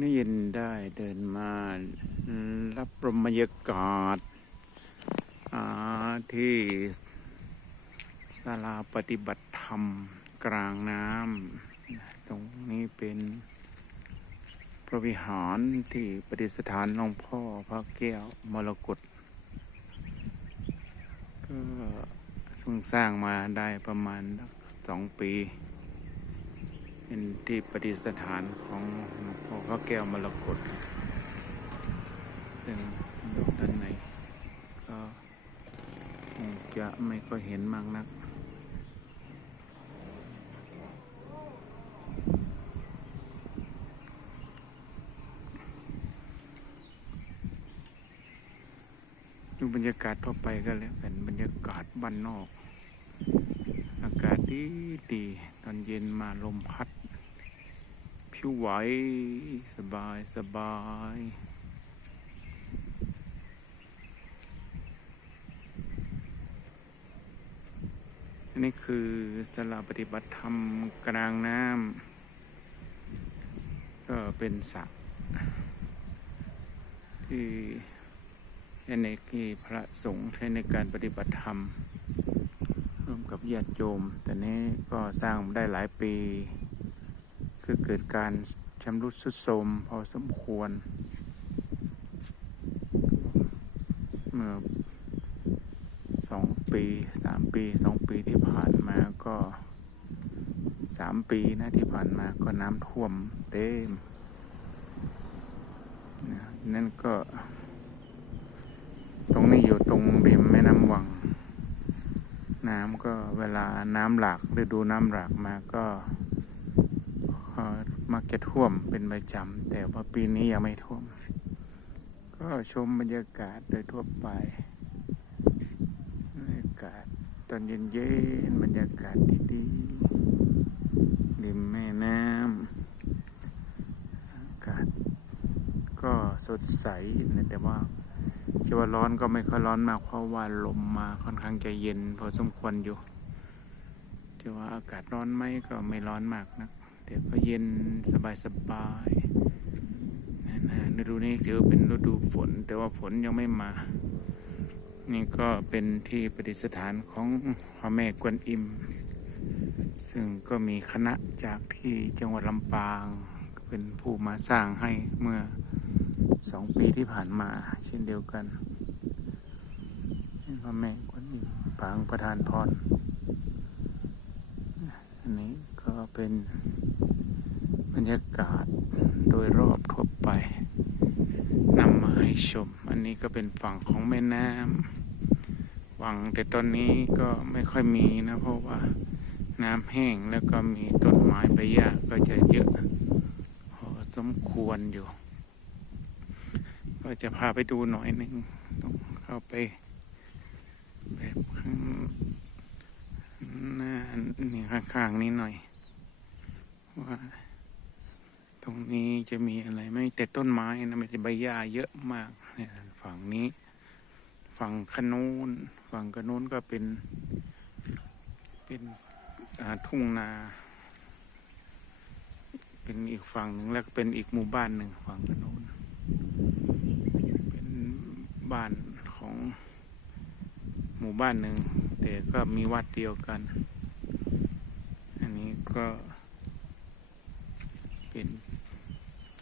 นี่ย็นได้เดินมารับลมบรรยากาศาที่ศาลาปฏิบัติธรรมกลางน้ำตรงนี้เป็นพระวิหารที่ประดิษฐานหลวงพ่อพระแก้วมรกตก็เพิ่งสร้างมาได้ประมาณสองปี เป็นที่ประดิษฐานของ พ่อพระแก้วมรกตซึ่งอยู่ด้านในก็คงจะไม่ค่อยเห็นมากนักดูบรรยากาศทั่วไปก็แล้วกันบรรยากาศบ้านนอก อากาศดีดีตอนเย็นมาลมพัด ผิวไหวสบายสบายอันนี้คือสลาปฏิบัติธรรมกลางน้ำก็เป็นสระที่ใช้ในที่พระสงฆ์ใช้ในการปฏิบัติธรรม ร่วมกับญาติโยม แต่นี้ก็สร้างได้หลายปี คือเกิดการชำรุดทรุดโทรมพอสมควร เมื่อสองปีสามปีสองปีที่ผ่านมาก็สามปีนะที่ผ่านมาก็น้ำท่วมเต็มนะนั่นก็ ตรงนี้อยู่ตรงริมแม่น้ำวัง น้ำก็เวลาน้ำหลากฤดูน้ำหลากมาก็ ก็มักจะท่วมเป็นประจำแต่ว่าปีนี้ยังไม่ท่วม ก็ชมบรรยากาศโดยทั่วไปบรรยากาศตอนเย็นๆบรรยากาศดีๆริมแม่น้ำอากาศก็สดใสนะแต่ว่าจะว่าร้อนก็ไม่ค่อยร้อนมากเพราะว่าลมมาค่อนข้างจะเย็นพอสมควรอยู่จะว่าอากาศร้อนไหมก็ไม่ร้อนมากนะ แต่ก็เย็นสบายสบายนะนะฤดูนี้ถือเป็นฤดูฝน แต่ว่าฝนยังไม่มา นี่ก็เป็นที่ประดิษฐานของพระแม่กวนอิม ซึ่งก็มีคณะจากที่จังหวัดลำปาง เป็นผู้มาสร้างให้เมื่อสองปีที่ผ่านมา เช่นเดียวกันพ่อแม่กวนอิมปางประธานพรอันนี้ก็เป็น ยากาศโดยรอบทั่วไปนำมาให้ชม อันนี้ก็เป็นฝั่งของแม่น้ำวังแต่ตอนนี้ก็ไม่ค่อยมีนะ เพราะว่าน้ำแห้งแล้วก็มีต้นไม้ใบหญ้าก็จะเยอะพอสมควรอยู่ ก็จะพาไปดูหน่อยหนึ่งต้องเข้าไปแบบข้างหน้านี่ข้างๆนี้หน่อยว่า ตรงนี้จะมีอะไรไหม่แต่ต้นไม้นะมันจะใบหญ้าเยอะมากเนี่ยฝั่งนี้ ฝั่งขนูนฝั่งขนูนก็เป็น เป็นทุ่งนา เป็นอีกฝั่งหนึ่งแล้วก็เป็นอีกหมู่บ้านหนึ่งฝั่งขนูนเป็นบ้านของหมู่บ้านหนึ่งแต่ก็มีวัดเดียวกัน อันนี้ก็เป็น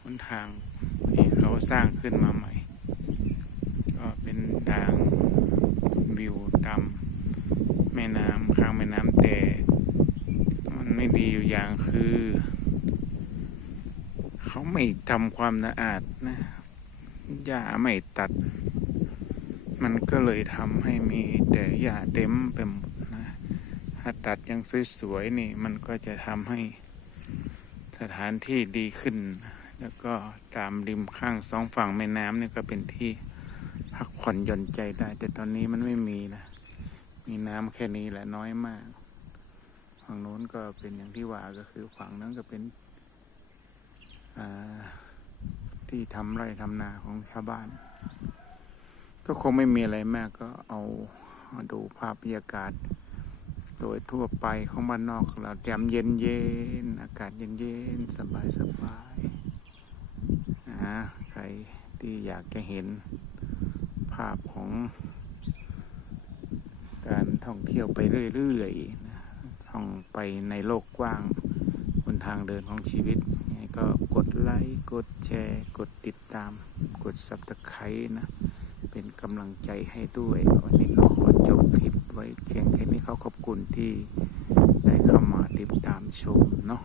ห นทางที่เขาสร้างขึ้นมาใหม่ ก็เป็นทางวิวตามแม่น้ำข้างแม่น้ำแต่ มันไม่ดีอยู่อย่างคือ เขาไม่ทำความสะอาดนะหญ้าไม่ตัด มันก็เลยทำให้มีแต่หญ้าเต็มไปหมดนะ ถ้าตัดยังสวยๆนี่ มันก็จะทำให้สถานที่ดีขึ้น แล้วก็ตามริมข้างสองฝั่งแม่น้ำนี่ก็เป็นที่พักผ่อนหย่อนใจได้ แต่ตอนนี้มันไม่มีนะ มีน้ำแค่นี้แหละน้อยมากฝั่งโน้นก็เป็นอย่างที่ว่าก็คือฝั่งนั้นก็เป็นที่ทำไร่ทำนาของชาวบ้าน ก็คงไม่มีอะไรมากก็เอามาดูภาพบรรยากาศ โดยทั่วไปของบ้านนอกเราแจ่มเย็นเย็นอากาศเย็นเย็นสบายสบาย ที่อยากจะเห็นภาพของ การท่องเที่ยวไปเรื่อยๆท่องไปในโลกกว้างบนทางเดินของชีวิตยังไงก็กดไลค์ กดแชร์ กดติดตาม กดซับสไครต์นะ เป็นกำลังใจให้ด้วย วันนี้ก็ขอจบคลิปไว้เพียงแค่นี้เขาขอบคุณที่ได้เข้ามาติดตามชมเนาะ